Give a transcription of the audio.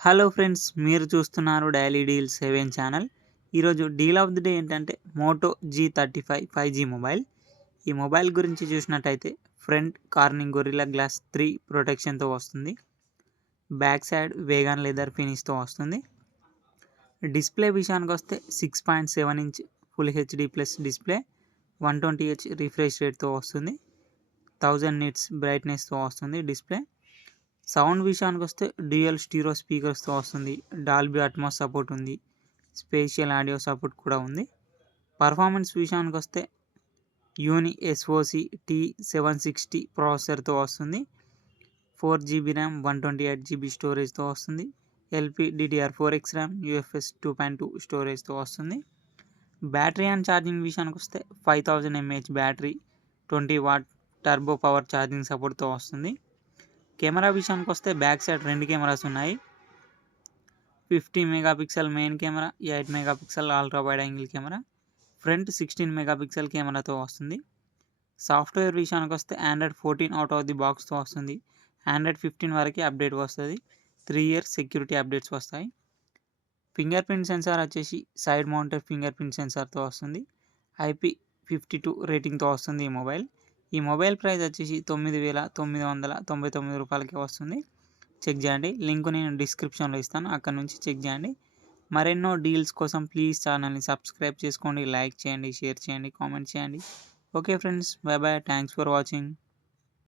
Hello friends, మీరు చూస్తున్నారు daily deal 7 channel. ఈరోజు డీల్ ఆఫ్ ది డే ఏంటంటే మోటో G35 5G మొబైల్. ఈ మొబైల్ గురించి చూసినట్టయితే ఫ్రంట్ కార్నింగ్ గొరిల్లా గ్లాస్ 3 ప్రొటెక్షన్తో వస్తుంది. బ్యాక్ సైడ్ వేగాన్ లెదర్ ఫినిష్తో వస్తుంది. డిస్ప్లే విషయానికి వస్తే 6.7 inch full HD plus display, 120Hz refresh రేట్తో వస్తుంది. 1000 నిట్స్ బ్రైట్నెస్తో వస్తుంది డిస్ప్లే. సౌండ్ విషయానికి వస్తే డ్యూయల్ స్టీరియో స్పీకర్స్తో వస్తుంది. డాల్బీ అట్మాస్ సపోర్ట్ ఉంది. స్పేషియల్ ఆడియో సపోర్ట్ కూడా ఉంది. పర్ఫార్మెన్స్ విషయానికి వస్తే యూని SoC T760 ప్రాసెసర్తో వస్తుంది. 4GB ర్యామ్, 128GB స్టోరేజ్తో వస్తుంది. LPDDR4X ర్యామ్, UFS 2.2 స్టోరేజ్తో వస్తుంది. బ్యాటరీ అండ్ ఛార్జింగ్ విషయానికి వస్తే 5000 mAh battery, 20W turbo power charging సపోర్ట్తో వస్తుంది. కెమెరా విషయానికి వస్తే బ్యాక్ సైడ్ 2 కెమెరాస్ ఉన్నాయి. 50 megapixel main camera, 8 megapixel ultra wide angle camera. Front 16 megapixel కెమెరాతో వస్తుంది. సాఫ్ట్వేర్ విషయానికి వస్తే Android 14 అవుట్ ఆఫ్ ది బాక్స్తో వస్తుంది. Android 15 వరకు అప్డేట్ వస్తుంది. 3 ఇయర్స్ సెక్యూరిటీ అప్డేట్స్ వస్తాయి. ఫింగర్ ప్రింట్ సెన్సార్ వచ్చేసి సైడ్ మౌంటెడ్ ఫింగర్ ప్రింట్ సెన్సార్తో వస్తుంది. IP52 రేటింగ్తో వస్తుంది ఈ మొబైల్ ప్రైస్ వచ్చేసి 9,999 రూపాయలకి వస్తుంది. చెక్ చేయండి. లింక్ నేను డిస్క్రిప్షన్లో ఇస్తాను, అక్కడ నుంచి చెక్ చేయండి. మరెన్నో డీల్స్ కోసం ప్లీజ్ ఛానల్ని సబ్స్క్రైబ్ చేసుకోండి, లైక్ చేయండి, షేర్ చేయండి, కామెంట్ చేయండి. Okay friends, bye bye, thanks for watching.